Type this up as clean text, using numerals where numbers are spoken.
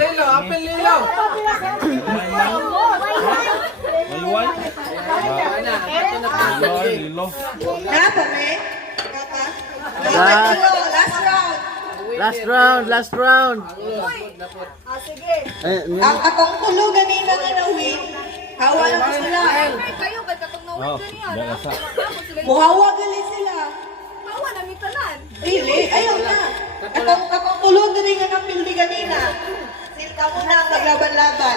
Lilo, apel Lilo. Maluway? Lilo. Last round. Sige. Ang akong tulo ganina nga na-win. Hawa na ko sila. Kayo, kay katong Oh, nawin ganyan. dala sa. Muhawa gali sila. Hawa na mitanan. Dili, ayaw na. Akong tulo ganina nga pildi ganina. Sila mo na ang naglaban-laban.